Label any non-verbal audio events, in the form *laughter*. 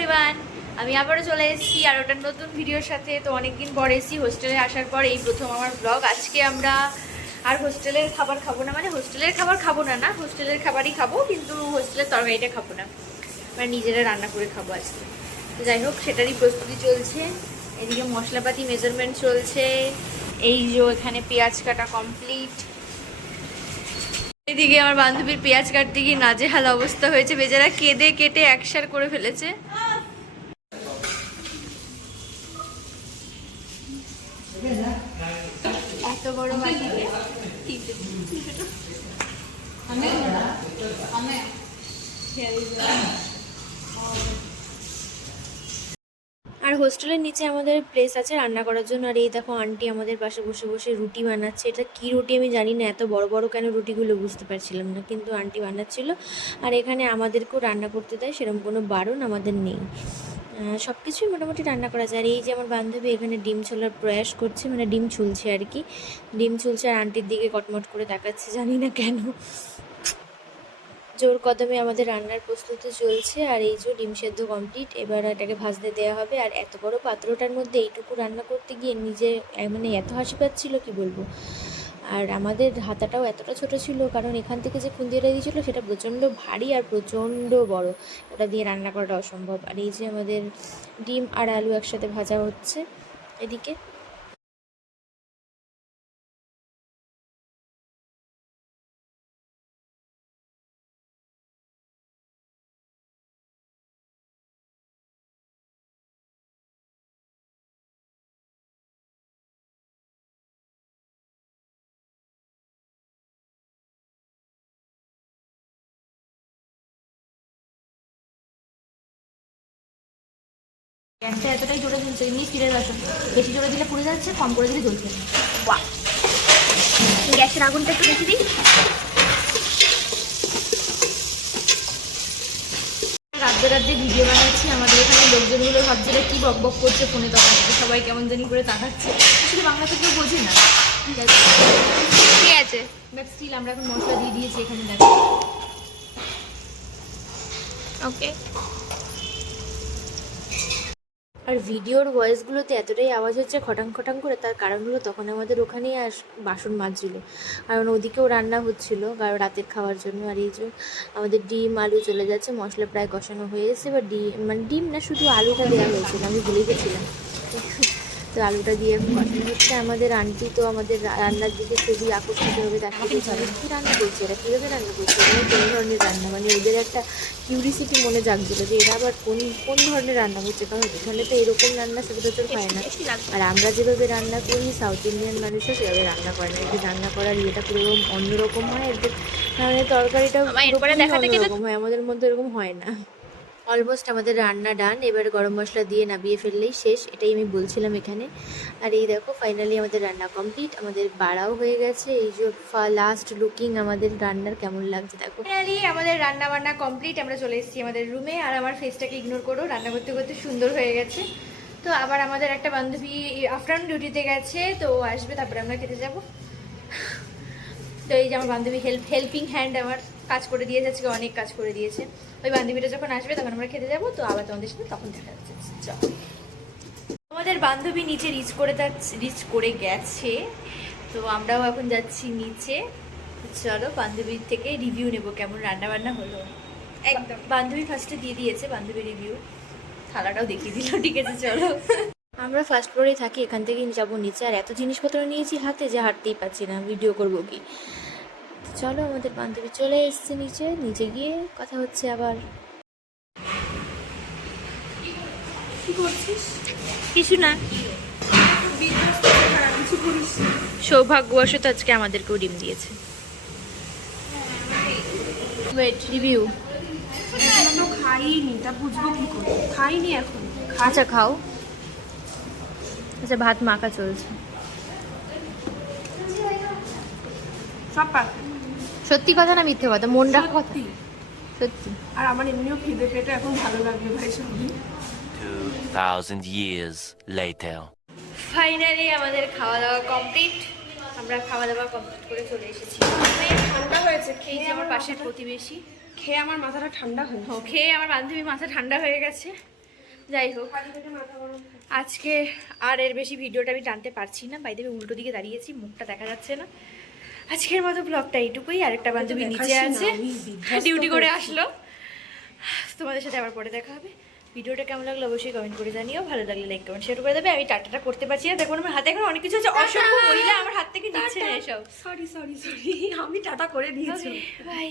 Everyone আমি আবারও চলে এসেছি আর ওটার নতুন ভিডিওর সাথে। তো অনেকদিন পরে এসেছি হোস্টেলে আসার পর এই প্রথম আমার ব্লগ আজকে আমরা আর হোস্টেলের খাবার খাব না। মানে হোস্টেলের খাবার খাব না না হোস্টেলের খাবারই খাব, কিন্তু হোস্টেলের তরকারিটা খাব না। মানে নিজেরা রান্না করে খাব আজকে। তো যাই হোক, সেটারই প্রস্তুতি চলছে। এদিকে মশলাপাতি মেজারমেন্ট চলছে। এই যে এখানে পেঁয়াজ কাটা কমপ্লিট এদিকে আমার বান্ধবীর পেঁয়াজ কাটতে গিয়ে নাজেহাল অবস্থা হয়েছে। বেচারা কেঁদে কেটে একসার করে ফেলেছে। বড় বাটিতে তিনটে। আর হোস্টেলের নিচে আমাদের প্লেস আছে রান্না করার জন্য। আর এই দেখো আন্টি আমাদের পাশে বসে বসে রুটি বানাচ্ছে। এটা কি রুটি আমি জানি না এত বড় বড় কেন রুটিগুলো বুঝতে পারছিলাম না। কিন্তু আন্টি বানাচ্ছিল। আর এখানে আমাদেরকেও রান্না করতে দেয় সেরকম কোনো বারণ আমাদের নেই। সব কিছুই মোটামুটি রান্না করা যায়। আর এই যে আমার বান্ধবী এখানে ডিম ছোলার প্রয়াস করছে মানে ডিম ছুলছে আর কি। ডিম ছুলছে আর আন্টির দিকে কটমট করে তাকাচ্ছে, জানি না কেন। জোর কদমে আমাদের রান্নার প্রস্তুতি চলছে আর এই যে ডিম সেদ্ধ কমপ্লিট এবার এটাকে ভাজতে দেওয়া হবে। আর এত বড় পাত্রটার মধ্যে এইটুকু রান্না করতে গিয়ে নিজে মানে এত হাসি পাচ্ছিল, কি বলব? আর আমাদের হাতাটাও এতটা ছোট ছিল, কারণ এখান থেকে যে খুন্দিটা দিয়েছিল সেটা প্রচণ্ড ভারী আর প্রচণ্ড বড়। ওটা দিয়ে রান্না করাটা অসম্ভব। আর এই যে আমাদের ডিম আর আলু একসাথে ভাজা হচ্ছে এদিকে। গ্যাসটা এতটাই জোরে জ্বলছে এমনি ফিরে যাচ্ছে বেশি জোরে দিলে পুড়ে যাচ্ছে কম করে দিলে জ্বলছে। বাহ! গ্যাসের আগুনটা একটু বেশি দিই। রাত্রে রাত্রে ভিডিও বানাচ্ছি আমাদের এখানে লোকজনগুলো ভাবছিল কি বক বক করছে ফোনে তখন। সবাই কেমন জানি করে তাকাচ্ছে। আসলে বাংলা তো কেউ বোঝে না। ঠিক আছে। ঠিক আছে? বাট স্টিল আমরা এখন মশলা দিয়ে দিয়েছি এখানে দেখো। ওকে আর ভিডিওর ভয়েসগুলোতে এতটাই আওয়াজ হচ্ছে খটাং খটাং করে, তার কারণ হলো তখন আমাদের ওখানেই আস, বাসন মাজছিল। কারণ ওদিকেও রান্না হচ্ছিল কারণ রাতের খাওয়ার জন্য আর এই জন্য আমাদের ডিম, আলু চলে যাচ্ছে, মশলা প্রায় কষানো হয়ে এসেছে, এবার ডিম মানে ডিম না, শুধু আলুটা দেওয়া হয়েছিল, আমি ভুলে গেছিলাম। তো আলুটা দিয়ে কষানো হচ্ছে আমাদের আন্টি তো আমাদের রান্নার দিকে খুবই আকর্ষিতভাবে দেখা দিচ্ছে কী রান্না করছে এরা? কীভাবে রান্না করছে? এরা কোন ধরনের রান্না মানে ওদের একটা কিউরিসিটি মনে জাগছিল যে এরা আবার কোন কোন ধরনের রান্না করছে? কারণ এখানে তো এরকম রান্না সচরাচর হয় না। আর আমরা যেভাবে রান্না করি সাউথ ইন্ডিয়ান মানুষও সেভাবে রান্না করে না। এদের রান্না করার ইয়েটা পুরো অন্যরকম হয়। এদের মানে পুরোপুরি অন্যরকম হয়। আমাদের মধ্যে এরকম হয় না। অলমোস্ট আমাদের রান্না ডান এবার গরম মশলা দিয়ে নামিয়ে ফেললেই শেষ, এটাই আমি বলছিলাম এখানে। আর এই দেখো ফাইনালি আমাদের রান্না কমপ্লিট আমাদের বাড়াও হয়ে গেছে। এই যে লাস্ট লুকিং আমাদের রান্নার কেমন লাগছে দেখো। ফাইনালি আমাদের রান্না বান্না কমপ্লিট আমরা চলে এসেছি আমাদের রুমে আর আমার ফেসটাকে ইগনোর করো, রান্না করতে করতে সুন্দর হয়ে গেছে। তো আবার আমাদের একটা বান্ধবী আফটারনুন ডিউটিতে গেছে, তো আসবে, তারপরে আমরা খেতে যাব। তো এই যে আমার বান্ধবী হেল্প হেল্পিং হ্যান্ড আমার। কাজ করে দিয়েছে আজকে অনেক কাজ করে দিয়েছে। ওই বান্ধবীটা যখন আসবে তখন আমরা খেতে যাব তো আবার তোমাদের সাথে তখন দেখা যাচ্ছে চলো। আমাদের বান্ধবী নিচে রিচ করে রিচ করে গেছে তো আমরাও এখন যাচ্ছি নিচে। চলো বান্ধবীর থেকে রিভিউ নেব কেমন রান্না বান্না হলো? একদম। বান্ধবী ফার্স্টে দিয়ে দিয়েছে বান্ধবী রিভিউ থালাটাও দেখিয়ে দিল ঠিক আছে চলো। আমরা ফার্স্ট ফ্লোরে থাকি এখান থেকে যাব নিচে। আর এত জিনিসপত্র নিয়েছি হাতে যে হাঁটতেই পারছি না ভিডিও করব কি? চলো আমাদের বান্ধবী চলে এসছে নিচে। নিচে গিয়ে কথা হচ্ছে আবার। কিছু না। সৌভাগ্যবশত আজকে আমাদেরকেও ডিম দিয়েছে। ওয়েট রিভিউ খাইনি তা বুঝব কি করে? খাইনি এখন। আচ্ছা খাও। আচ্ছা ভাত মাখা চলছে। সব পারফেক্ট। সত্যি কথা না মিথ্যে কথা? মন রাখা কথা। সত্যি। সত্যি। আর আমার এমনিও খিদে পেটে এখন ভালো লাগবে ভাই সবই 2,000 years later. ফাইনালি আমাদের খাওয়া দাওয়া কমপ্লিট আমরা খাওয়া দাওয়া কমপ্লিট করে চলে এসেছি। ঠান্ডা হয়েছে খেয়ে আমার পাশের প্রতিবেশী। খেয়ে আমার মাথাটা ঠান্ডা হয়ে খেয়ে আমার বান্ধবী মাথা ঠান্ডা হয়ে গেছে। যাই হোক আজকে আর এর বেশি ভিডিওটা আমি টানতে পারছি না। বাইরে উল্টো দিকে দাঁড়িয়েছি মুখটা দেখা যাচ্ছে না। আজকের মতো ব্লগটা এইটুকুই। আরেকটা বান্ধবী নিচে আছে। *laughs* ডিউটি করে আসলো। তোমাদের সাথে আবার পরে দেখা হবে। ভিডিওটা কেমন লাগল অবশ্যই কমেন্ট করে জানিও। ভালো লাগলে লাইক কমেন্ট শেয়ার করে দেবে। আমি টাটাটা করতে পারছি না। দেখুন আমার হাতে এখন অনেক কিছু আছে। অসম্ভব মহিলা আমার হাত থেকে নিচ্ছে না এসব সরি সরি সরি আমি টাটা করে দিয়েছি। বাই